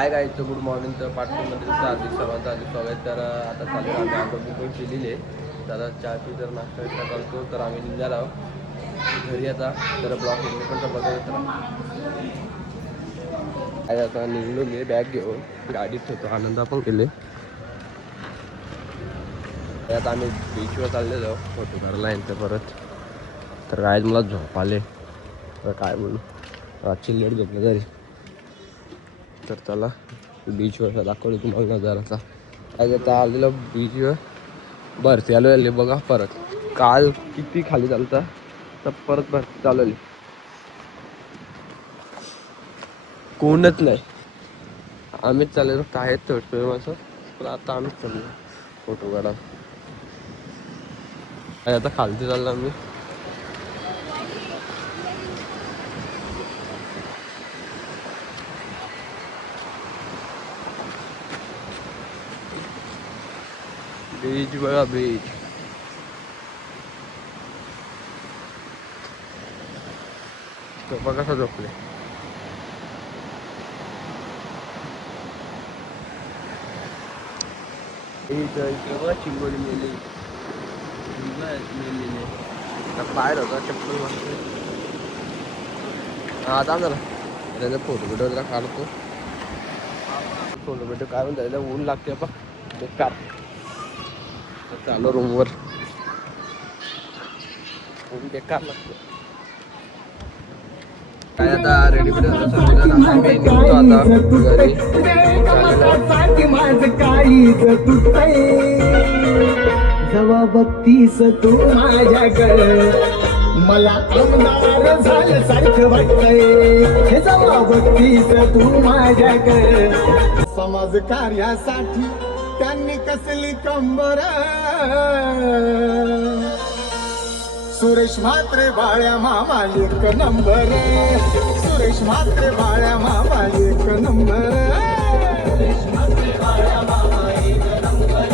काय काय good morning. तर पाठवून तुमचं हार्दिक सर्वांचं स्वागत. तर आता चालू आम्ही आंघोळ पण केलेली आहे. तर चहा पी तर नाश्ता करतो. तर आम्ही निघालो आहोत घरी आता. तर ब्लॉग एंड पण बघत राहा. आता निघलो मी बॅग घेऊन गाडीत होतो. आनंद पण केले. आता आम्ही बीचवर चालले जाऊ फोटो काढायला यांचं परत. तर काय मला झोप आले तर काय बोलू चिल्लट झोपलं तरी. तर चला बीचवर दाखवलं तुम्हाला नजाराचा. आज आता आलेलं बीचवर भरती आलो आले बघा. परत काल किती खाली चालता तर परत भरती चालवली. कोणच नाही. आम्हीच चाललेलो काय थोडं असं. पण आता आम्हीच चाललो फोटो काढा. आता खालती चाललो आम्ही. बीच बघा बीच. कसा झोपले. चिंगोली मेली मेलेले बाहेर होता चप्पल मारतो. हा थांब जरा त्याचा फोटो बिटो जरा काढतो. फोटो बिटो काढून जायला ऊन लागते बा बेकार. चालू रूमवर ऊन बेकार लागतो. काय आता रेडी बिडी होतं सर्वजण. आता मी निघतो आता घरी. जवा बघतीस तू माझ्याकडे मला आमदार झालं सारखं वाटतंय. हे जवा बघतीस तू माझ्याकडे समाज कार्यासाठी त्यांनी कसली कंबर. सुरेश म्हात्रे बाळ्या मामा एक नंबर. सुरेश म्हात्रे बाळ्या मामा एक नंबर. सुरेश म्हात्रे बाळ्या मामा एक नंबर.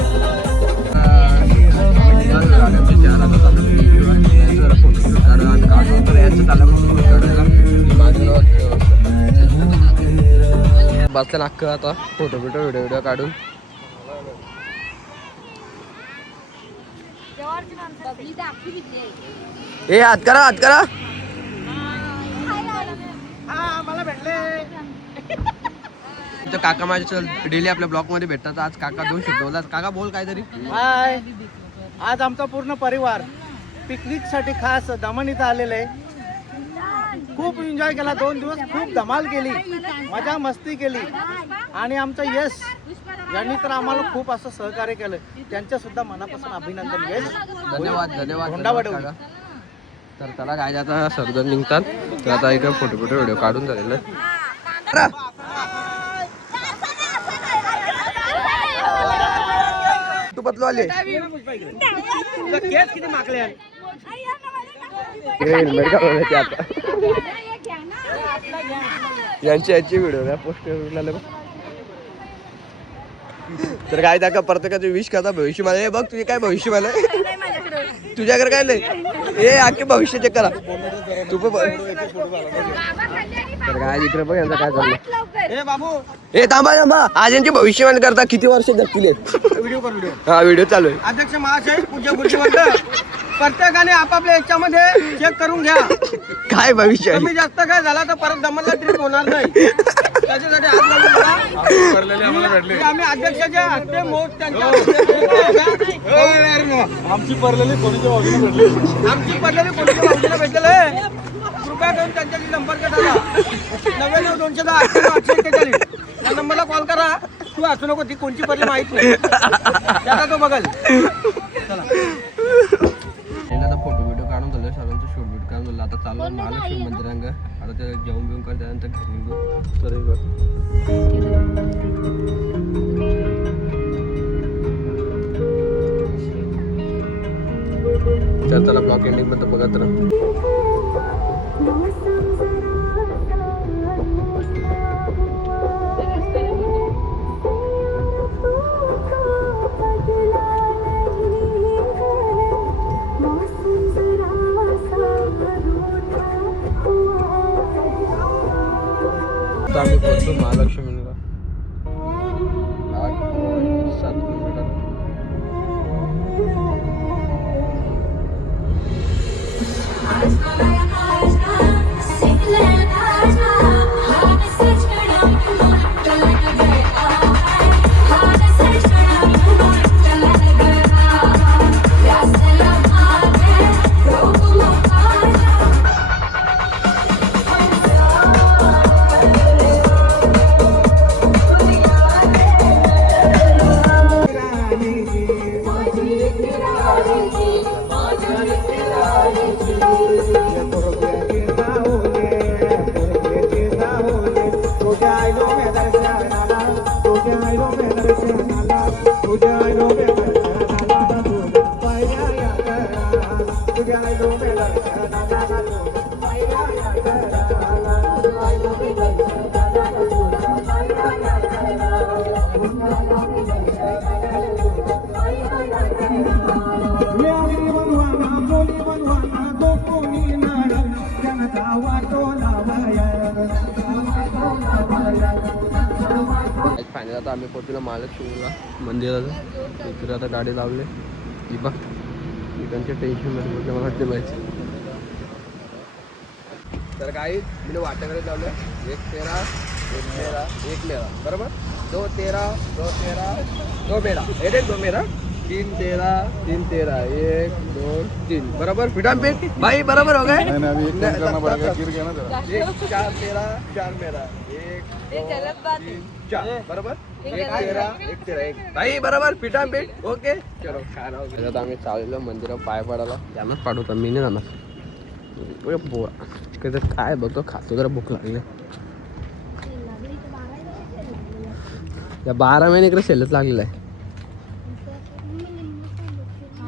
बसल्या नाक्क आता फोटो बिटो व्हिडिओ काढून. ए हात करा हात करा. मला भेटले काका माझ्या डेली आपल्या ब्लॉग मध्ये भेटतात. आज काका दोन शब्द बोलतात. काका बोल काहीतरी. हाय, आज आमचा पूर्ण परिवार पिकनिक साठी खास दमण इथं आलेलं आहे. खूप एन्जॉय केला. 2 दिवस खूप धमाल केली, मजा मस्ती केली. आणि आमचं यश यांनी तर आम्हाला खूप असं सहकार्य केलं. त्यांच्या सुद्धा मनापासून अभिनंदन. यश धन्यवाद धन्यवाद होंडा वाढवली. तर त्याला काय आता सर्वजण निघतात. तर आता इकडे फोटो बिटो व्हिडिओ काढून झालेलं. तू बदलू आले केस किती मागले हेल्मेट घालून येते आता. यांची व्हिडिओ पोस्ट करून. तर काय दाखवा प्रत्येकाचे विश करता भविष्यवाणी. बघ तुझे काय भविष्यवाणी तुझ्याकडे काय नाही. ए आखे भविष्य चेक करा तू पण. तर काय इकडे बघ यांचं काय चाललं. बाबू ए थांबा थांबा. आज यांची भविष्यवाणी करता किती वर्ष जगतील. व्हिडिओ कर व्हिडिओ. हा व्हिडिओ चालू आहे. अध्यक्ष महाशय पूज्य गुरुवर्ग प्रत्येकाने आपापल्या याच्यामध्ये चेक करून घ्या. काय भविष्य कमी जास्त काय झाला तर परत दमनला ट्रिप होणार नाही. त्याच्यासाठी आम्ही अध्यक्षाच्या हस्ते मोठ त्यांच्या आमची पडलेली कोणीच्या बाजूला भेटलेलं आहे. कृपया करून त्यांच्याशी संपर्क साधा. 99-210-841 या नंबरला कॉल करा. तू असू नको, ती कोणची पडली माहित नाही, त्याचा तो बघल. चला आता फोटो व्हिडिओ काढून झालं. सर्वांचं शूट बीट काढून झालं. आता चालू महालक्ष्मी मंदिरांग. आता ते जेवण बिवून कर त्यानंतर घरी निघू. तर त्याला ब्लॉक एंडिंग मध्ये बघत राहा. आम्ही पोहोचलो महालक्ष्मीला. फायनल आता आम्ही पोहोचलो महालक्ष्मीला मंदिराचं. इकडे आता गाडी लावली की बघ त्यांच्या टेन्शनमध्ये बोलते मला वाटते माहिती. तर काही मी वाटेकडे लावलं 1-13 1 बरोबर 2-13 2 मेरा 2 मेरा 3-13 1 2 3 बराबर पिटाम पीट भाई बराबर हो गए. 4-13 मेरा 1 4 बरोबर 1-13 भाई बरोबर पिटाम पीट ओके. चलो खायला आम्ही चाललो मंदिरात पाय पडायला. त्यांनाच पाठवतो मी नाही जाणार. बोला काय बघतो खातो जरा भूक लागली. या 12 महिने इकडे सेलच लागलेला आहे.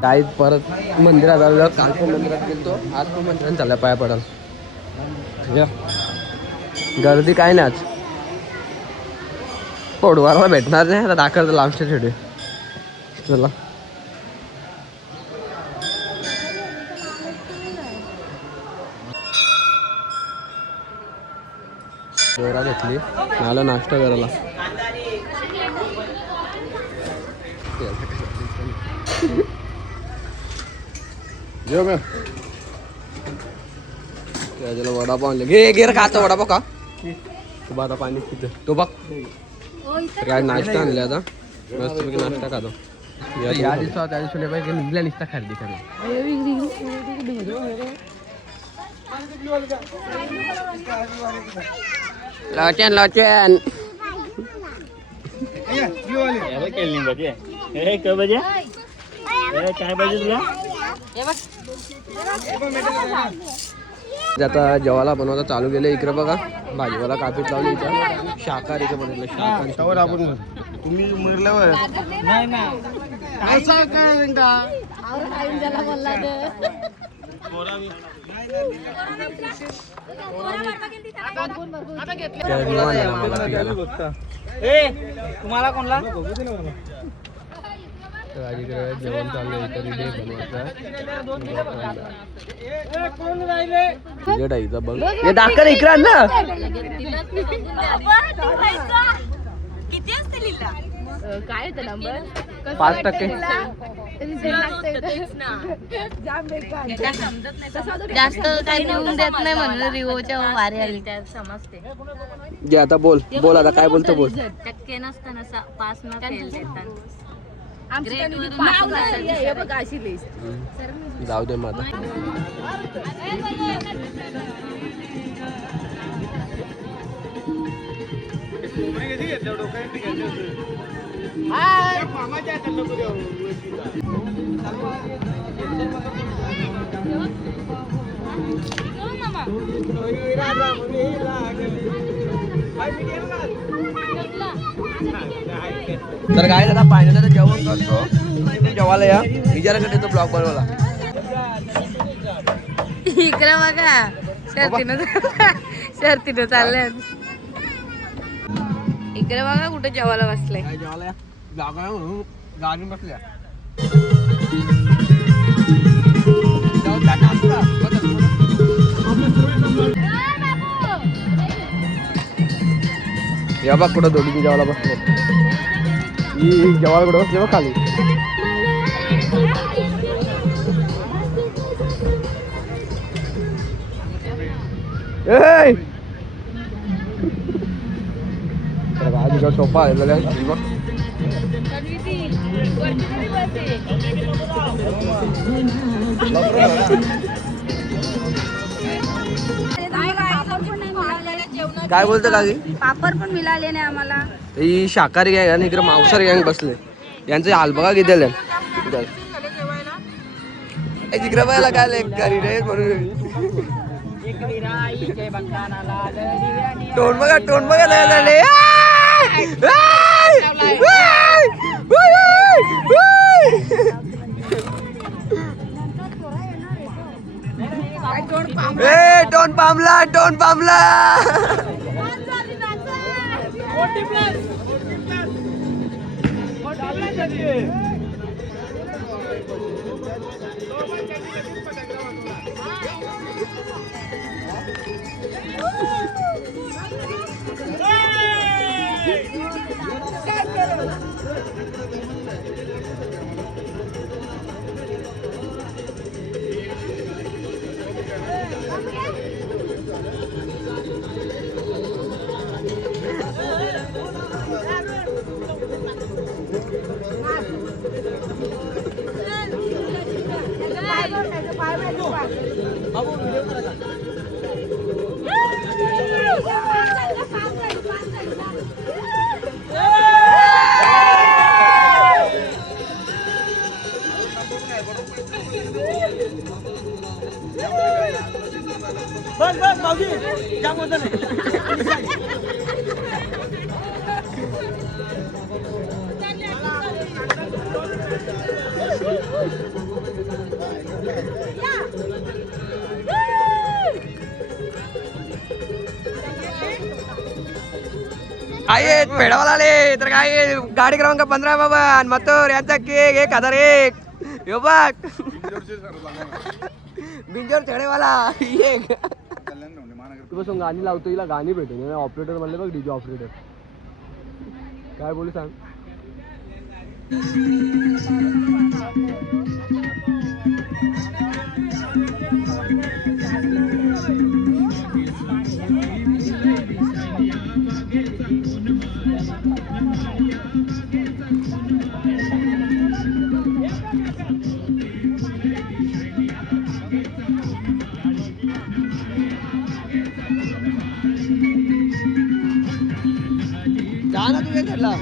काही परत मंदिरात आलो. काल पण मंदिरात गेलतो आज पण मंदिरात चालला पाया पडायला. गर्दी काय नाही आज. पोडवारला भेटणार नाही आता दाखल लांबच्या छेडे. चला दोरा घेतली मला नाश्ता करायला. जेव मी त्याला वडापाव आणले. घे घे खातो वडापाव का तू आता पाणी पितो तो बघ. काय नाश्ता आणले आता मस्तपैकी नाश्ता खातो. या दिवसा त्या दिवशी पाहिजे निघल्या निघता खरेदी करायला. लाचन लाचन आता जेवायला बनवता चालू केलं. इकडे बघा भाजीवाला कापीत लावली. इथं शाकाहारीचं बनवलं. शाकाहारी तुम्ही मरल्यावर तुम्हाला कोणला जेवण चाललंय. बघ हे दाखल इकडे ना किती असते लीला काय होतं नंबर 5%. जास्त काही लिहून देत नाही म्हणून रिओच्या वारे आली त्या समजते. जे आता बोल बोल आता काय बोलतो बोल. टक्के नसताना पास न फेल देतात. जाऊ दे माझा तर काय आता पाहिजे जेवण करतो. जेवायला या विचाराकडे तो ब्लॉग बनवला. इकडे बघा शर्तीनं चाललंय. इकडे बघा कुठे जेवायला बसलाय. जेवायला जागा म्हणून गाडी बसल्या. या बघ कुठं दोघी जेवायला बसले. ही जेवायला कुठं बसले बघ खाली. आधी सोपा आहे काय बोलतो का पापड पण मिळाले नाही आम्हाला. ही शाकाहारी गँग आणि इकडे मांसाहारी गँग बसले. यांचे हाल बघा किती जिकडे बघायला काय लेकरी रे म्हणून टोन बघा झाले. टोन पामला बस बस भाऊजी जाम होतं नाही. आहे पेढावाला आले तर काय गाडी क्रमांक 15 बाबा आणि मथुर यांचा केक 1001 यो बघ बिंजोर चढेवाला एक बसून गाणी लावतो हिला गाणी भेटून ऑपरेटर म्हणले बघ डीजे ऑपरेटर काय बोलू सांग. जा ना तुझ्या घरला.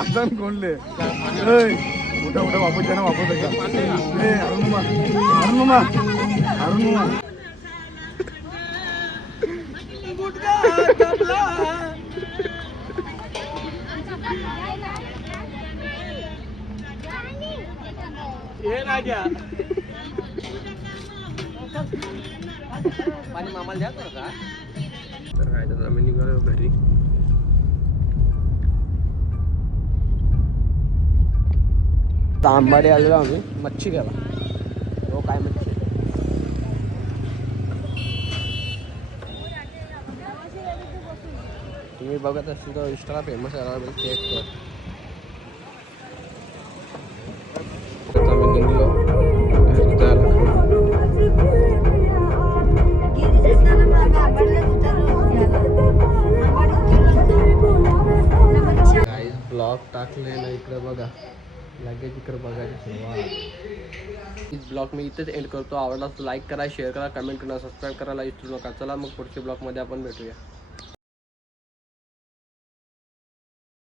आता कोणले मोठा मोठा वापस त्यांना वापस अरुण मामा अरुण मामा पाणी मामाला द्या तर का तर काय तर आम्ही निघालो घरी. तांबाडे आलेलो आम्ही मच्छी घ्यायला. हो काय मच्छी तुम्ही बघत असेल तर इंस्टाला फेमस आहे केक. आम्ही निघलो घरी जायला. ब्लॉग टाकले ना इकडे बघा लगेच इकडे बघायला सुरुवात. इस ब्लॉग मी इथेच एंड करतो. आवडला तर लाईक करा, शेअर करा, कमेंट करा, सबस्क्राईब करायला विसरू नका. चला मग पुढच्या ब्लॉगमध्ये आपण भेटूया.